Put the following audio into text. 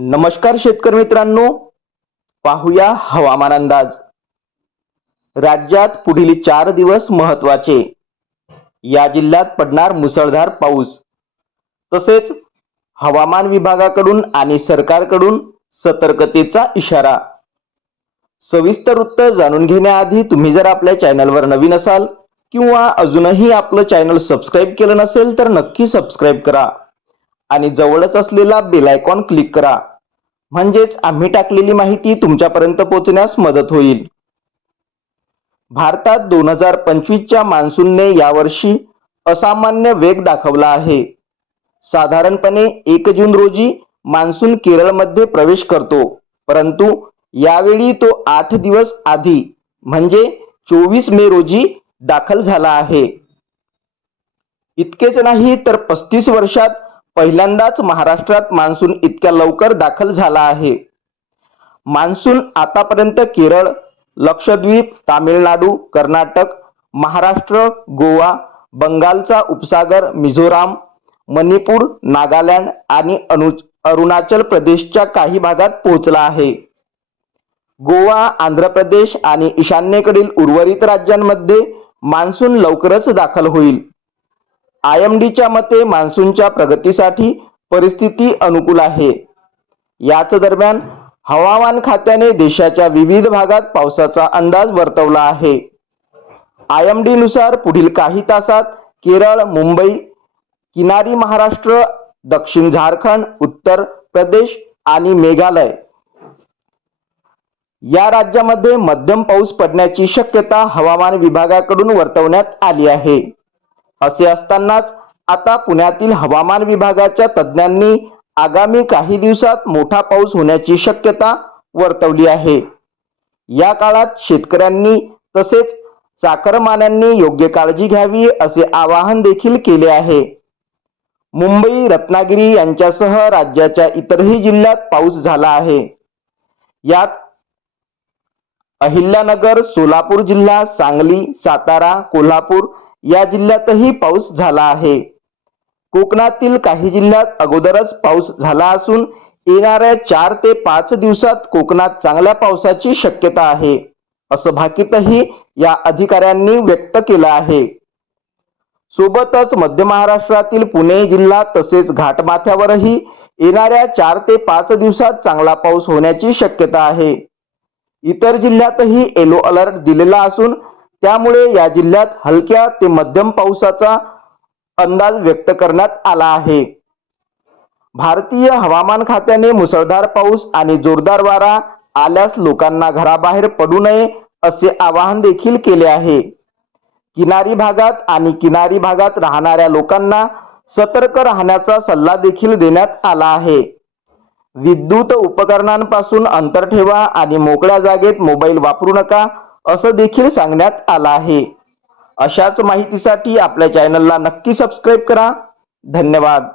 नमस्कार शेतकरी मित्रांनो. पाहूया हवामान अंदाज. राज्यात पुढील चार दिवस महत्त्वाचे या जिल्ह्यात पडणार मुसळधार पाऊस. तसेच हवामान विभागाकडून आणि सरकारकडून सतर्कतेचा इशारा. सविस्तर वृत्त जाणून घेण्याआधी तुम्ही जर आपल्या चॅनलवर नवीन असाल किंवा अजूनही आपलं चॅनल सबस्क्राईब केलं नसेल तर नक्की सबस्क्राईब करा. आणि जवळच असलेला बेल आयकॉन क्लिक करा. म्हणजेच आम्ही टाकलेली माहिती तुमच्यापर्यंत पोहोचण्यास मदत होईल. भारतात दोन हजार पंचवीसच्या मान्सूनने यावर्षी असामान्य वेग दाखवला आहे. साधारणपणे एक जून रोजी मान्सून केरळमध्ये प्रवेश करतो. परंतु यावेळी तो आठ दिवस आधी म्हणजे चोवीस मे रोजी दाखल झाला आहे. इतकेच नाही तर पस्तीस वर्षात पहिल्यांदाच महाराष्ट्रात मान्सून इतक्या लवकर दाखल झाला आहे. मान्सून आतापर्यंत केरळ लक्षद्वीप तामिळनाडू कर्नाटक महाराष्ट्र गोवा बंगालचा उपसागर मिझोराम मणिपूर नागालँड आणि अनु अरुणाचल प्रदेशच्या काही भागात पोहोचला आहे. गोवा आंध्र प्रदेश आणि ईशान्येकडील उर्वरित राज्यांमध्ये मान्सून लवकरच दाखल होईल. आय एम डीच्या मते मान्सूनच्या प्रगतीसाठी परिस्थिती अनुकूल आहे. याच दरम्यान हवामान खात्याने देशाच्या विविध भागात पावसाचा अंदाज वर्तवला आहे. आय एम डी नुसार पुढील काही तासात केरळ मुंबई किनारी महाराष्ट्र दक्षिण झारखंड उत्तर प्रदेश आणि मेघालय या राज्यामध्ये मध्यम पाऊस पडण्याची शक्यता हवामान विभागाकडून वर्तवण्यात आली आहे. असे असतानाच आता पुण्यातील हवामान विभागाच्या तज्ज्ञांनी आगामी काही दिवसात मोठा पाऊस होण्याची शक्यता वर्तवली आहे. या काळात शेतकऱ्यांनी तसेच चाकरमान्यांनी योग्य काळजी घ्यावी असे आवाहन देखील केले आहे. मुंबई रत्नागिरी यांच्यासह राज्याच्या इतरही जिल्ह्यात पाऊस झाला आहे. यात अहिल्यानगर सोलापूर जिल्हा सांगली सातारा कोल्हापूर या जिल्ह्यातही पाऊस झाला आहे. कोकणातील काही जिल्ह्यात अगोदरच पाऊस झाला असून येणाऱ्या चार ते पाच दिवसात कोकणात चांगल्या पावसाची शक्यता आहे असं भाकीतही या अधिकाऱ्यांनी व्यक्त केलं आहे. सोबतच मध्य महाराष्ट्रातील पुणे जिल्हा तसेच घाटमाथ्यावरही येणाऱ्या चार ते पाच दिवसात चांगला पाऊस होण्याची शक्यता आहे. इतर जिल्ह्यातही येलो अलर्ट दिलेला असून त्यामुळे या जिल्ह्यात हलक्या ते मध्यम पावसाचा अंदाज व्यक्त करण्यात आला आहे. भारतीय हवामान खात्याने मुसळधार पाऊस आणि जोरदार वारा आल्यास लोकांना घराबाहेर पडू नये असे आवाहन देखील केले आहे. किनारी भागात आणि किनारी भागात राहणाऱ्या लोकांना सतर्क राहण्याचा सल्ला देखील देण्यात आला आहे. विद्युत उपकरणांपासून अंतर ठेवा आणि मोकळ्या जागेत मोबाईल वापरू नका. असं देखील सांगण्यात आलं आहे. अशाच माहितीसाठी आपल्या चॅनलला नक्की सबस्क्राईब करा. धन्यवाद.